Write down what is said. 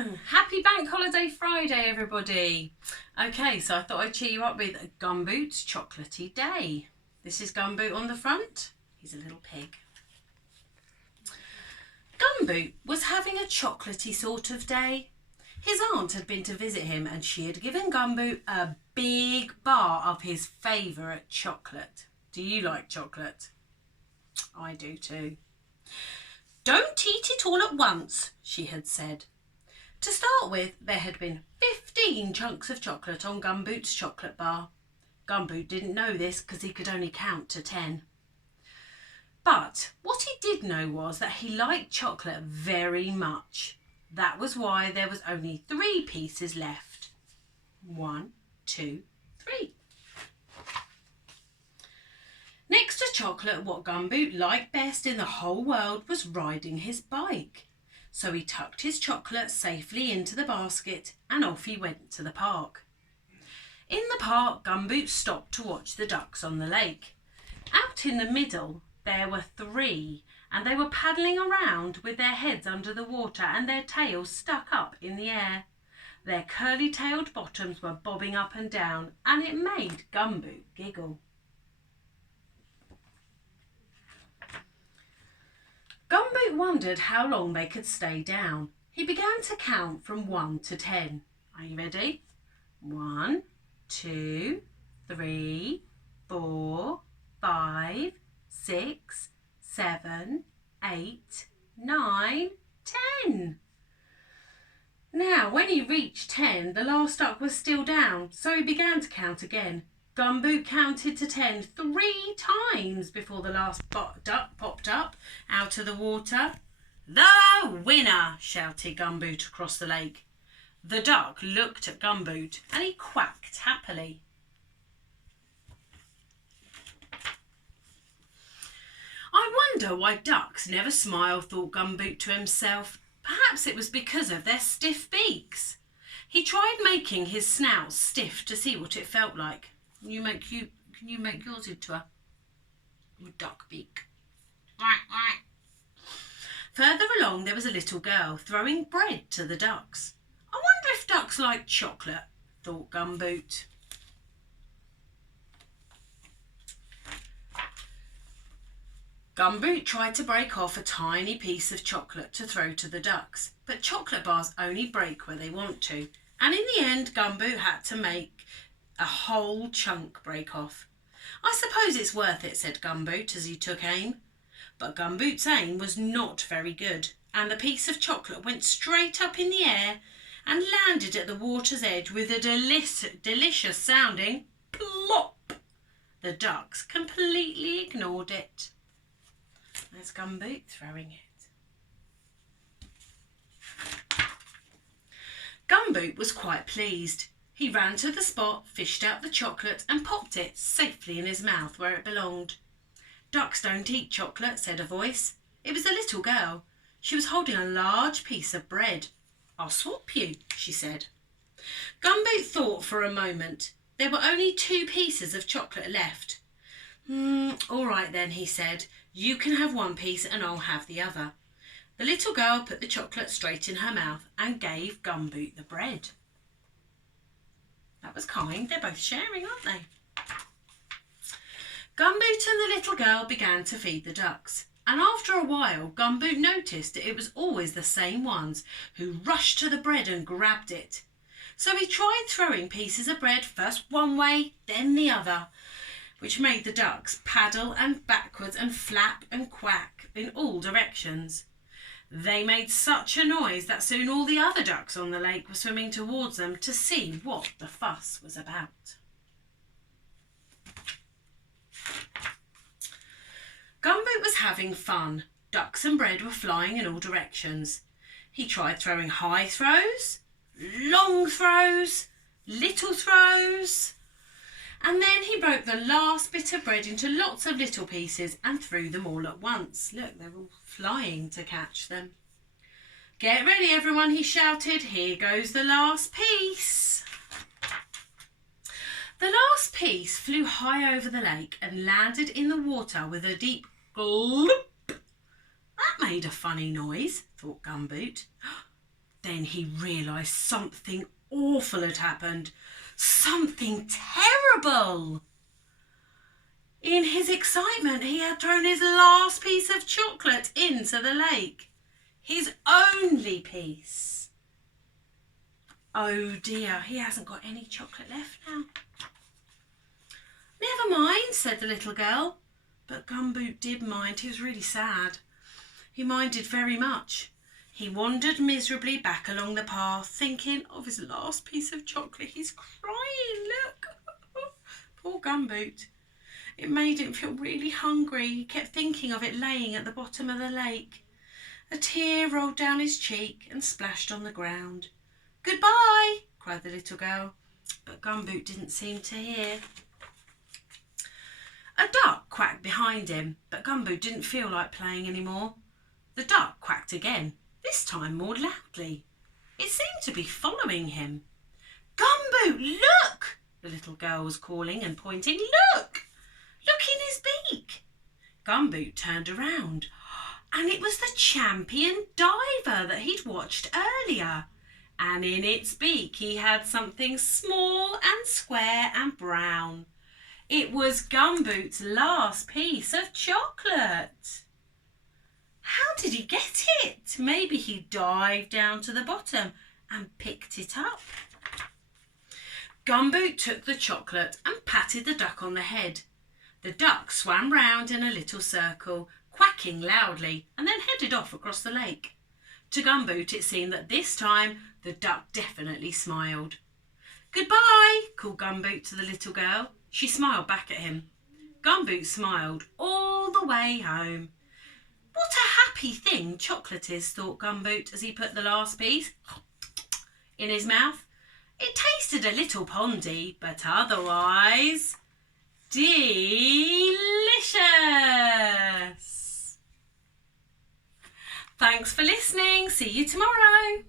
Happy Bank Holiday Friday, everybody. Okay, so I thought I'd cheer you up with Gumboot's Chocolatey Day. This is Gumboot on the front. He's a little pig. Gumboot was having a chocolatey sort of day. His aunt had been to visit him and she had given Gumboot a big bar of his favourite chocolate. Do you like chocolate? I do too. Don't eat it all at once, she had said. To start with, there had been 15 chunks of chocolate on Gumboot's chocolate bar. Gumboot didn't know this because he could only count to 10. But what he did know was that he liked chocolate very much. That was why there was only 3 pieces left. 1, 2, 3. Next to chocolate, what Gumboot liked best in the whole world was riding his bike. So he tucked his chocolate safely into the basket and off he went to the park. In the park, Gumboot stopped to watch the ducks on the lake. Out in the middle, there were 3, and they were paddling around with their heads under the water and their tails stuck up in the air. Their curly-tailed bottoms were bobbing up and down, and it made Gumboot giggle. Gumboot wondered how long they could stay down. He began to count from 1 to 10. Are you ready? 1, 2, 3, 4, 5, 6, 7, 8, 9, 10. Now, when he reached 10, the last duck was still down, so he began to count again. Gumboot counted to 10 3 times before the last duck popped up out of the water. "The winner!" shouted Gumboot across the lake. The duck looked at Gumboot and he quacked happily. I wonder why ducks never smile, thought Gumboot to himself. Perhaps it was because of their stiff beaks. He tried making his snout stiff to see what it felt like. Can you make yours into a duck beak? Further along there was a little girl throwing bread to the ducks. I wonder if ducks like chocolate, thought Gumboot. Gumboot tried to break off a tiny piece of chocolate to throw to the ducks, but chocolate bars only break where they want to, and in the end Gumboot had to make a whole chunk break off. I suppose it's worth it, said Gumboot as he took aim. But Gumboot's aim was not very good, and the piece of chocolate went straight up in the air and landed at the water's edge with a delicious sounding plop. The ducks completely ignored it. There's Gumboot throwing it. Gumboot was quite pleased. He ran to the spot, fished out the chocolate and popped it safely in his mouth where it belonged. "Ducks don't eat chocolate," said a voice. It was a little girl. She was holding a large piece of bread. "I'll swap you," she said. Gumboot thought for a moment. There were only 2 pieces of chocolate left. All right then," he said. "You can have 1 piece and I'll have the other." The little girl put the chocolate straight in her mouth and gave Gumboot the bread. That was kind. They're both sharing, aren't they? Gumboot and the little girl began to feed the ducks, and after a while Gumboot noticed that it was always the same ones who rushed to the bread and grabbed it. So he tried throwing pieces of bread first one way, then the other, which made the ducks paddle and backwards and flap and quack in all directions. They made such a noise that soon all the other ducks on the lake were swimming towards them to see what the fuss was about. Gumboot was having fun. Ducks and bread were flying in all directions. He tried throwing high throws, long throws, little throws, and then he broke the last bit of bread into lots of little pieces and threw them all at once. Look, they're all flying to catch them. "Get ready, everyone," he shouted. "Here goes the last piece." The last piece flew high over the lake and landed in the water with a deep glop. That made a funny noise, thought Gumboot. Then he realised something awful had happened. Something terrible. In his excitement, he had thrown his last piece of chocolate into the lake. His only piece. Oh dear, he hasn't got any chocolate left now. Never mind, said the little girl. But Gumboot did mind. He was really sad. He minded very much. He wandered miserably back along the path, thinking of his last piece of chocolate. He's crying, look. Poor Gumboot. It made him feel really hungry. He kept thinking of it laying at the bottom of the lake. A tear rolled down his cheek and splashed on the ground. Goodbye, cried the little girl, but Gumboot didn't seem to hear. A duck quacked behind him, but Gumboot didn't feel like playing any more. The duck quacked again, this time more loudly. It seemed to be following him. Gumboot, look! The little girl was calling and pointing. Look! Look in his beak. Gumboot turned around, and it was the champion diver that he'd watched earlier. And in its beak he had something small and square and brown. It was Gumboot's last piece of chocolate. How did he get it? Maybe he dived down to the bottom and picked it up. Gumboot took the chocolate and patted the duck on the head. The duck swam round in a little circle, quacking loudly, and then headed off across the lake. To Gumboot it seemed that this time the duck definitely smiled. Goodbye, called Gumboot to the little girl. She smiled back at him. Gumboot smiled all the way home. What a happy thing chocolate is, thought Gumboot as he put the last piece in his mouth. It tasted a little pondy, but otherwise delicious. Thanks for listening. See you tomorrow.